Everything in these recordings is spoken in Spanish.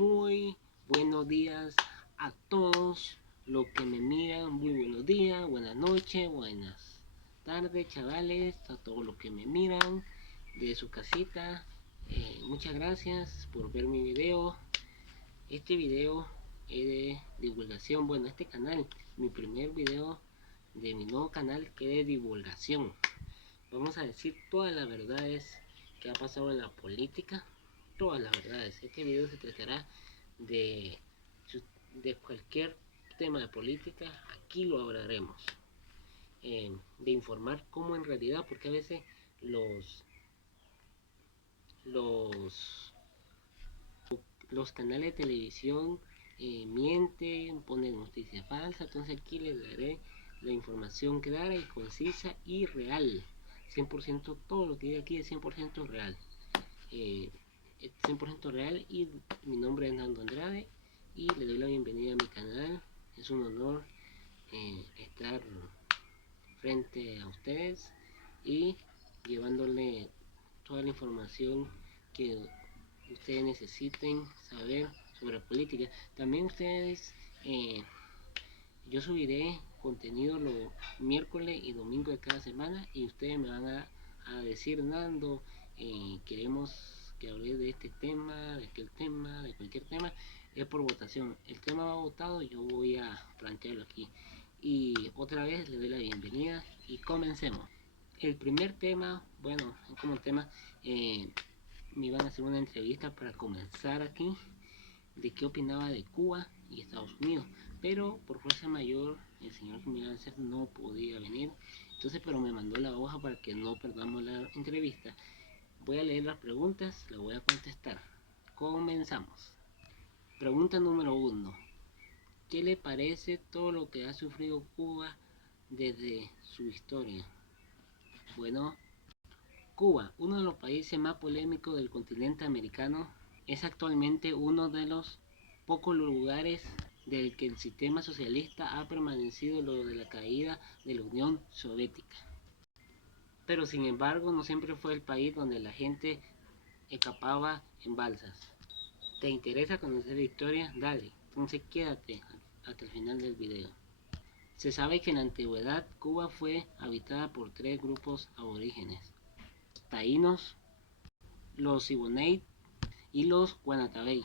Muy buenos días a todos los que me miran. Muy buenos días, buenas noches, buenas tardes, chavales, a todos los que me miran de su casita. Muchas gracias por ver mi video. Este video es de divulgación. Bueno, este canal, mi primer video de mi nuevo canal, que es de divulgación. Vamos a decir todas las verdades que ha pasado en la política, todas las verdades. Este video se tratará de, de cualquier tema de política, aquí lo hablaremos. De informar cómo en realidad, porque a veces los canales de televisión mienten, ponen noticias falsas. Entonces aquí les daré la información clara y concisa y real. 100%, todo lo que diga aquí es 100% real. 100% real. Y mi nombre es Nando Andrade y le doy la bienvenida a mi canal. Es un honor estar frente a ustedes y llevándole toda la información que ustedes necesiten saber sobre política. También ustedes, yo subiré contenido los miércoles y domingo de cada semana y ustedes me van a decir: Nando, queremos que hable de este tema, de aquel tema, de cualquier tema. Es por votación. El tema va votado, yo voy a plantearlo aquí. Y otra vez le doy la bienvenida y comencemos. El primer tema, bueno, es como el tema, me iban a hacer una entrevista para comenzar aquí de qué opinaba de Cuba y Estados Unidos, pero por fuerza mayor el señor que me iba a hacer no podía venir. Entonces, pero me mandó la hoja para que no perdamos la entrevista. Voy a leer las preguntas, las voy a contestar. Comenzamos. Pregunta número 1. ¿Qué le parece todo lo que ha sufrido Cuba desde su historia? Bueno, Cuba, uno de los países más polémicos del continente americano, es actualmente uno de los pocos lugares del que el sistema socialista ha permanecido luego de la caída de la Unión Soviética. Pero sin embargo, no siempre fue el país donde la gente escapaba en balsas. ¿Te interesa conocer la historia? Dale, entonces quédate hasta el final del video. Se sabe que en la antigüedad Cuba fue habitada por 3 grupos aborígenes: taínos, los Siboney y los Guanatabey,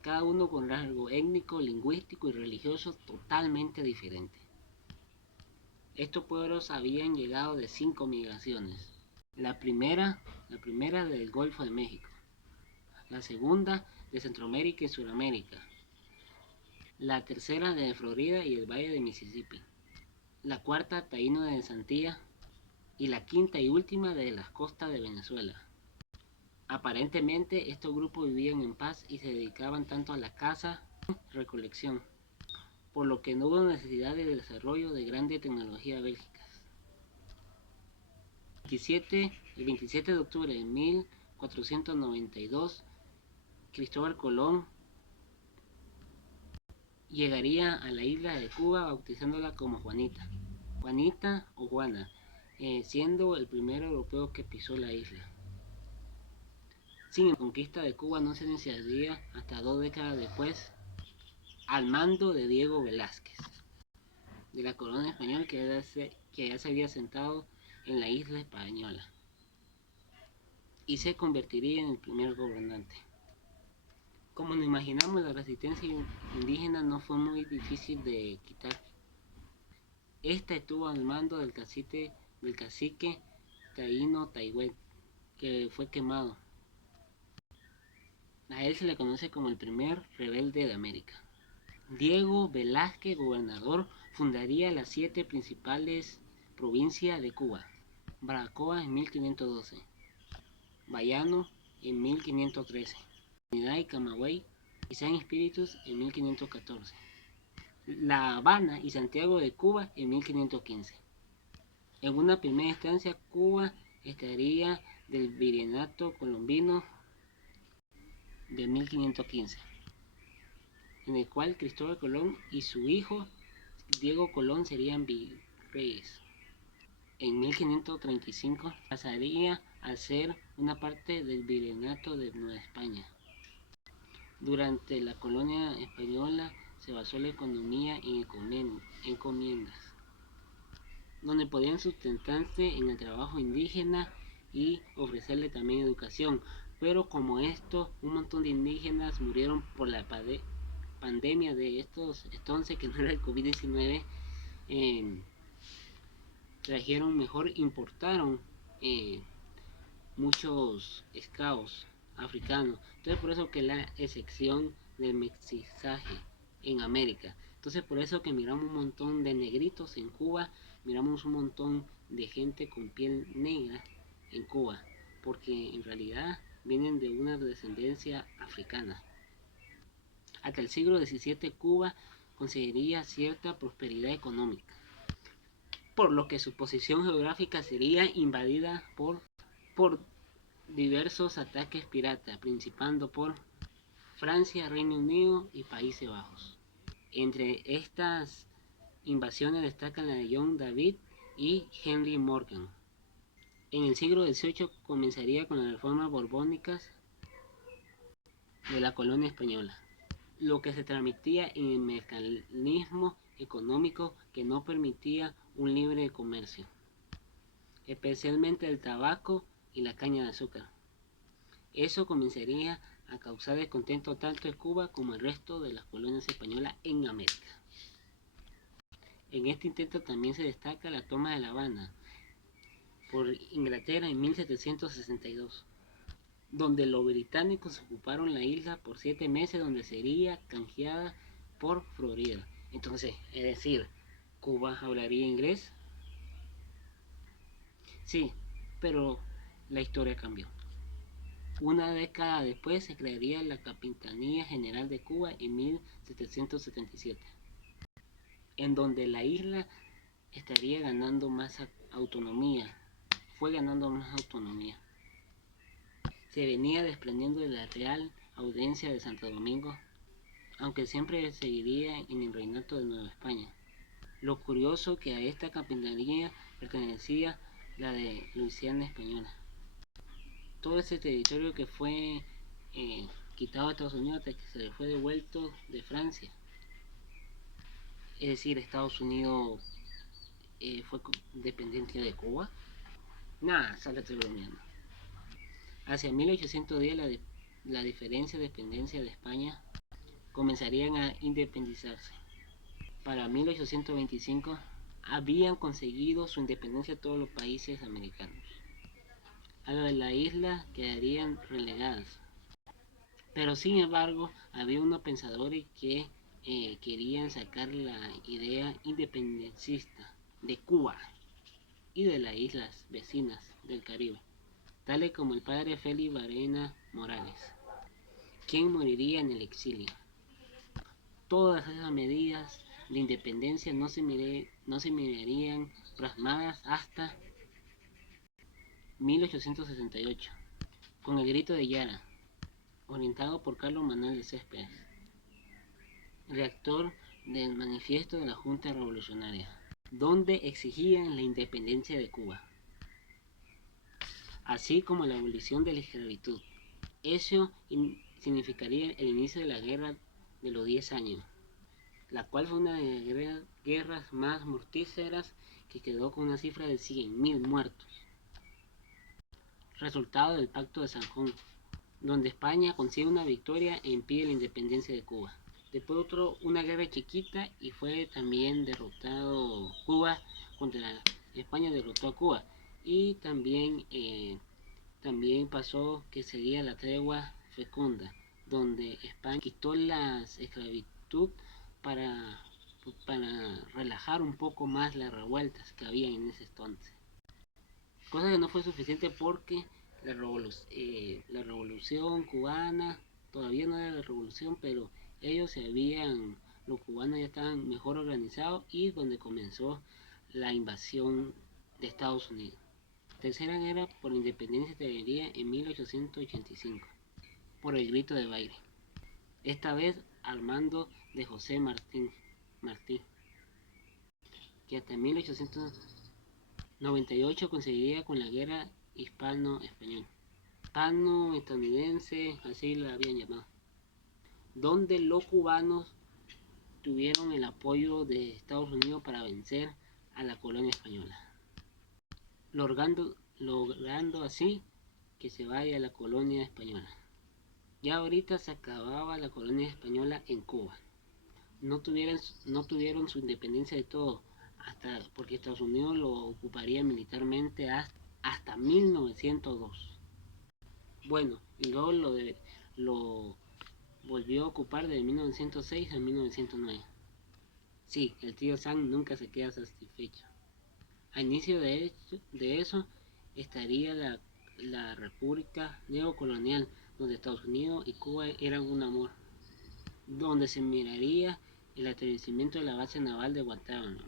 cada uno con rasgo étnico, lingüístico y religioso totalmente diferente. Estos pueblos habían llegado de 5 migraciones. La primera del Golfo de México, la segunda de Centroamérica y Sudamérica, la tercera de Florida y el Valle de Mississippi, la cuarta taíno de Santilla y la quinta y última de las costas de Venezuela. Aparentemente estos grupos vivían en paz y se dedicaban tanto a la caza como a la recolección, por lo que no hubo necesidad de desarrollo de grandes tecnologías bélicas. El 27 de octubre de 1492, Cristóbal Colón llegaría a la isla de Cuba bautizándola como Juanita o Juana, siendo el primer europeo que pisó la isla. Sin embargo, la conquista de Cuba no se iniciaría hasta 2 décadas después, al mando de Diego Velázquez, de la corona española que ya se había asentado en la isla española, y se convertiría en el primer gobernante. Como nos imaginamos, la resistencia indígena no fue muy difícil de quitar. Esta estuvo al mando del cacique taíno Taiwet, que fue quemado. A él se le conoce como el primer rebelde de América. Diego Velázquez, gobernador, fundaría las 7 principales provincias de Cuba: Baracoa en 1512, Bayano en 1513, Trinidad y Camagüey y San Espíritus en 1514, La Habana y Santiago de Cuba en 1515. En una primera instancia, Cuba estaría del virreinato colombino de 1515, en el cual Cristóbal Colón y su hijo Diego Colón serían virreyes. En 1535 pasaría a ser una parte del virreinato de Nueva España. Durante la colonia española se basó la economía en encomiendas, donde podían sustentarse en el trabajo indígena y ofrecerle también educación. Pero como esto, un montón de indígenas murieron por la pandemia de estos entonces, que no era el COVID-19, eh, importaron eh, muchos esclavos africanos. Entonces por eso que la excepción del mestizaje en América. Entonces por eso que miramos un montón de negritos en Cuba, miramos un montón de gente con piel negra en Cuba, porque en realidad vienen de una descendencia africana. Hasta el siglo XVII Cuba conseguiría cierta prosperidad económica, por lo que su posición geográfica sería invadida por diversos ataques piratas, principando por Francia, Reino Unido y Países Bajos. Entre estas invasiones destacan la de John David y Henry Morgan. En el siglo XVIII comenzaría con las reformas borbónicas de la colonia española, lo que se transmitía en el mecanismo económico que no permitía un libre comercio, especialmente el tabaco y la caña de azúcar. Eso comenzaría a causar descontento tanto en Cuba como en el resto de las colonias españolas en América. En este intento también se destaca la toma de La Habana por Inglaterra en 1762, donde los británicos ocuparon la isla por 7 meses, donde sería canjeada por Florida. Entonces, es decir, ¿Cuba hablaría inglés? Sí, pero la historia cambió. Una década después se crearía la Capitanía General de Cuba en 1777, en donde la isla estaría ganando más autonomía, fue ganando más autonomía. Se venía desprendiendo de la Real Audiencia de Santo Domingo, aunque siempre seguiría en el reinato de Nueva España. Lo curioso que a esta capitanía pertenecía la de Luisiana española. Todo ese territorio que fue quitado a Estados Unidos hasta que se le fue devuelto de Francia. Es decir, Estados Unidos fue dependiente de Cuba. Nada, sale estoy bromeando. Hacia 1810 la diferencia de dependencia de España comenzarían a independizarse. Para 1825 habían conseguido su independencia todos los países americanos. A lo de la isla quedarían relegadas. Pero sin embargo, había unos pensadores que querían sacar la idea independentista de Cuba y de las islas vecinas del Caribe, tales como el padre Félix Varela Morales, quien moriría en el exilio. Todas esas medidas de independencia no se mirarían plasmadas hasta 1868, con el grito de Yara, orientado por Carlos Manuel de Céspedes, redactor del Manifiesto de la Junta Revolucionaria, donde exigían la independencia de Cuba, así como la abolición de la esclavitud. Eso significaría el inicio de la Guerra de los 10 años, la cual fue una de las guerras más mortíferas, que quedó con una cifra de 100.000 muertos, resultado del Pacto de San Juan, donde España consigue una victoria e impide la independencia de Cuba. Después una guerra chiquita y fue también derrotado Cuba contra España, derrotó a Cuba. Y también pasó que sería la tregua fecunda, donde España quitó la esclavitud para relajar un poco más las revueltas que había en ese entonces. Cosa que no fue suficiente porque la revolución cubana todavía no era la revolución, pero los cubanos ya estaban mejor organizados, y donde comenzó la invasión de Estados Unidos. Tercera guerra por la independencia terminaría en 1885 por el grito de Baile, esta vez al mando de José Martí, que hasta 1898 conseguiría con la guerra hispano-española, hispano-estadounidense, así la habían llamado. donde los cubanos tuvieron el apoyo de Estados Unidos para vencer a la colonia española, logrando así que se vaya la colonia española. Ya ahorita se acababa la colonia española en Cuba. No tuvieron su independencia de todo, porque Estados Unidos lo ocuparía militarmente hasta 1902. Bueno, y luego lo volvió a ocupar de 1906 a 1909. Sí, el tío Sam nunca se queda satisfecho. A inicio de eso estaría la República Neocolonial, donde Estados Unidos y Cuba eran un amor, donde se miraría el establecimiento de la base naval de Guantánamo.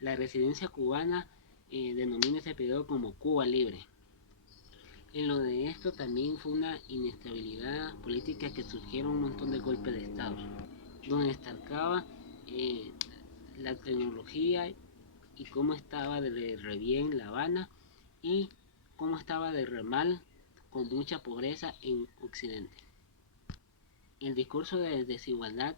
La residencia cubana denomina ese periodo como Cuba Libre. En lo de esto también fue una inestabilidad política, que surgieron un montón de golpes de Estado, donde destacaba eh, la tecnología y cómo estaba de re bien La Habana y cómo estaba de re mal, con mucha pobreza en Occidente. El discurso de desigualdad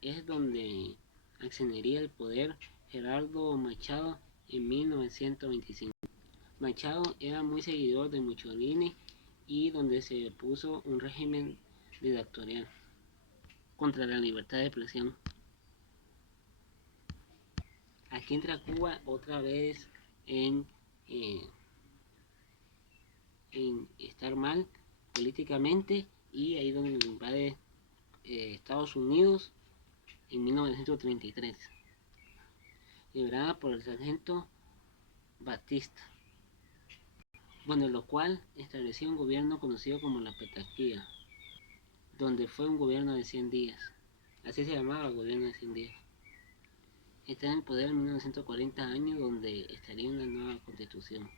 es donde accedería al poder Gerardo Machado en 1925. Machado era muy seguidor de Mussolini y donde se puso un régimen dictatorial contra la libertad de expresión. Aquí entra Cuba otra vez en, eh, en estar mal políticamente, y ahí donde invade Estados Unidos en 1933, liderada por el sargento Batista. Bueno, lo cual estableció un gobierno conocido como la petarquía, donde fue un gobierno de 100 días. Así se llamaba el gobierno de 100 días. Está en el poder en 1940 años, donde estaría una nueva constitución.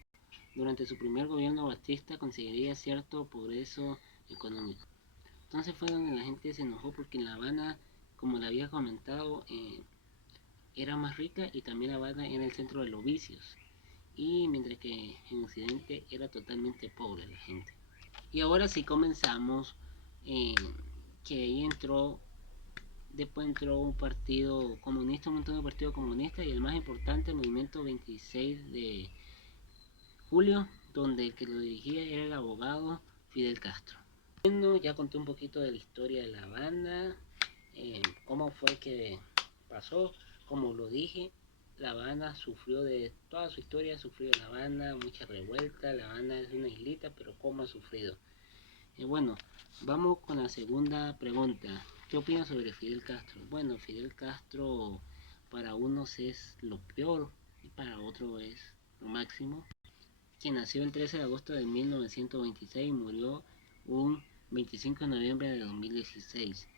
Durante su primer gobierno, Batista conseguiría cierto progreso económico. Entonces fue donde la gente se enojó, porque en La Habana, como le había comentado, era más rica, y también La Habana era el centro de los vicios. Y mientras que en Occidente era totalmente pobre la gente. Y ahora sí comenzamos, eh, que ahí después entró un partido comunista, un montón de partidos comunistas, y el más importante, el movimiento 26 de julio, donde el que lo dirigía era el abogado Fidel Castro. Bueno, ya conté un poquito de la historia de La Habana, cómo fue que pasó. Como lo dije, La Habana sufrió de toda su historia, sufrió La Habana, mucha revuelta. La Habana es una islita, pero cómo ha sufrido. Bueno, vamos con la segunda pregunta. ¿Qué opinas sobre Fidel Castro? Bueno, Fidel Castro para unos es lo peor y para otros es lo máximo. Quien nació el 13 de agosto de 1926 y murió un 25 de noviembre de 2016.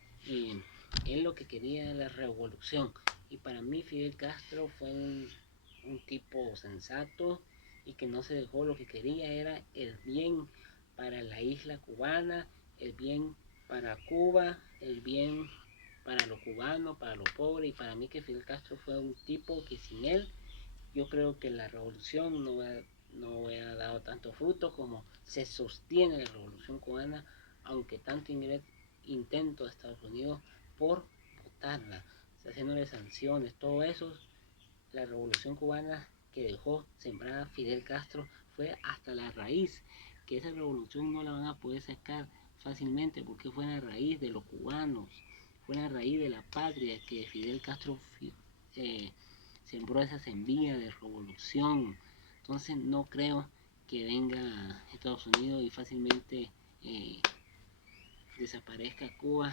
Él lo que quería era la revolución, y para mí Fidel Castro fue un tipo sensato, y que no se dejó. Lo que quería era el bien para la isla cubana, el bien para Cuba, el bien para los cubanos, para los pobres. Y para mí que Fidel Castro fue un tipo que sin él, yo creo que la revolución no hubiera dado tanto fruto como se sostiene la revolución cubana, aunque tanto intento de Estados Unidos por votarla, haciéndole sanciones, todo eso. La revolución cubana que dejó sembrada Fidel Castro fue hasta la raíz, que esa revolución no la van a poder sacar fácilmente, porque fue la raíz de los cubanos, fue la raíz de la patria que Fidel Castro eh, sembró esa semilla de revolución. Entonces no creo que venga Estados Unidos y fácilmente eh, desaparezca Cuba,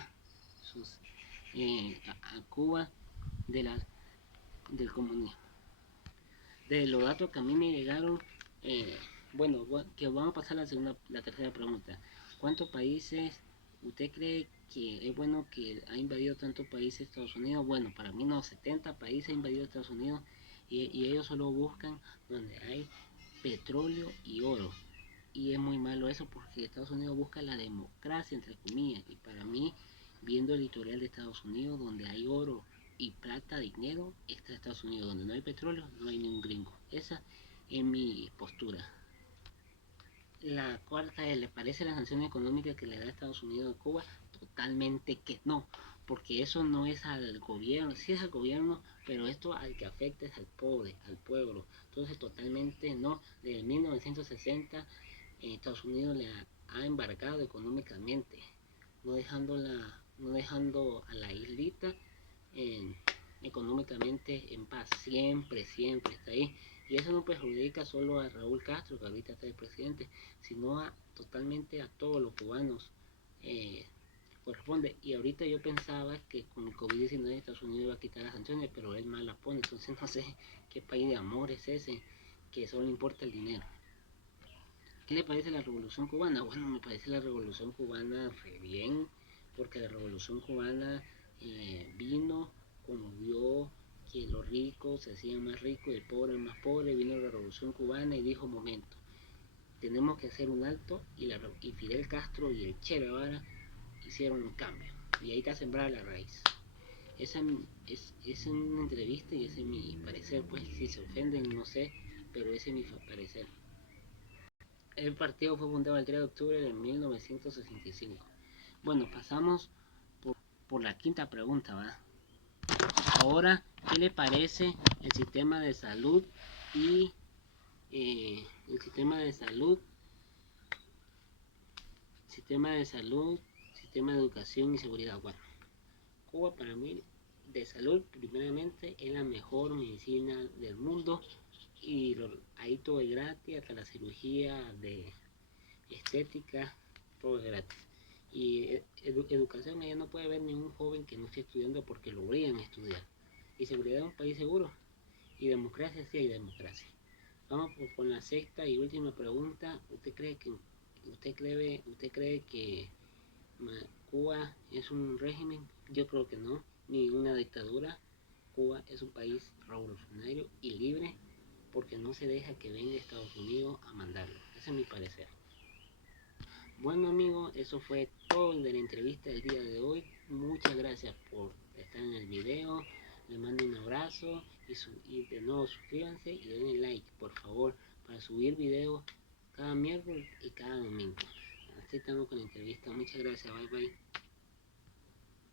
a Cuba de del comunismo. De los datos que a mí me llegaron, bueno, que vamos a pasar a la tercera pregunta. ¿Cuántos países usted cree que es bueno que ha invadido tantos países Estados Unidos? Bueno, para mí no, 70 países ha invadido Estados Unidos, y ellos solo buscan donde hay petróleo y oro. Y es muy malo eso, porque Estados Unidos busca la democracia, entre comillas, y para mí, viendo el litoral de Estados Unidos, donde hay oro y plata, dinero, está Estados Unidos. Donde no hay petróleo, no hay ningún gringo. Esa es mi postura. La cuarta es: ¿le parece la sanción económica que le da Estados Unidos a Cuba? totalmente que no, porque eso no es al gobierno, sí es al gobierno, pero esto al que afecta es al pobre, al pueblo. Entonces totalmente no. Desde 1960 Estados Unidos ha embargado económicamente, no dejando a la islita en, económicamente en paz, siempre está ahí. Y eso no perjudica solo a Raúl Castro, que ahorita está el presidente, sino totalmente a todos los cubanos. Corresponde. Y ahorita yo pensaba que con el COVID-19 Estados Unidos iba a quitar las sanciones, pero él más las pone. Entonces no sé qué país de amor es ese, que solo importa el dinero. ¿Qué le parece la revolución cubana? Bueno, me parece la revolución cubana re bien, porque la revolución cubana vino como vio que los ricos se hacían más ricos y el pobre más pobre. Vino la revolución cubana y dijo: momento, tenemos que hacer un alto. Y Fidel Castro y el Che Guevara hicieron un cambio. Y ahí está sembrada la raíz. Esa es una entrevista y ese es mi parecer. Pues si se ofenden, no sé, pero ese es mi parecer. El partido fue fundado el 3 de octubre de 1965. Bueno, pasamos por la quinta pregunta, ¿va? Ahora, ¿qué le parece el sistema de salud y el sistema de educación y seguridad? Bueno, Cuba para mí de salud primeramente es la mejor medicina del mundo y ahí todo es gratis, hasta la cirugía de estética, todo es gratis. Y educación, ella no puede haber ningún joven que no esté estudiando porque lo obligan a estudiar. Y seguridad es un país seguro. Y democracia, sí hay democracia. Vamos con la sexta y última pregunta. ¿Usted cree que Cuba es un régimen? Yo creo que no, ni una dictadura. Cuba es un país revolucionario y libre porque no se deja que venga Estados Unidos a mandarlo. Ese es mi parecer. Bueno amigos, eso fue todo de la entrevista del día de hoy. Muchas gracias por estar en el video. Les mando un abrazo y de nuevo suscríbanse y denle like, por favor, para subir videos cada miércoles y cada domingo. Así estamos con la entrevista. Muchas gracias, bye bye.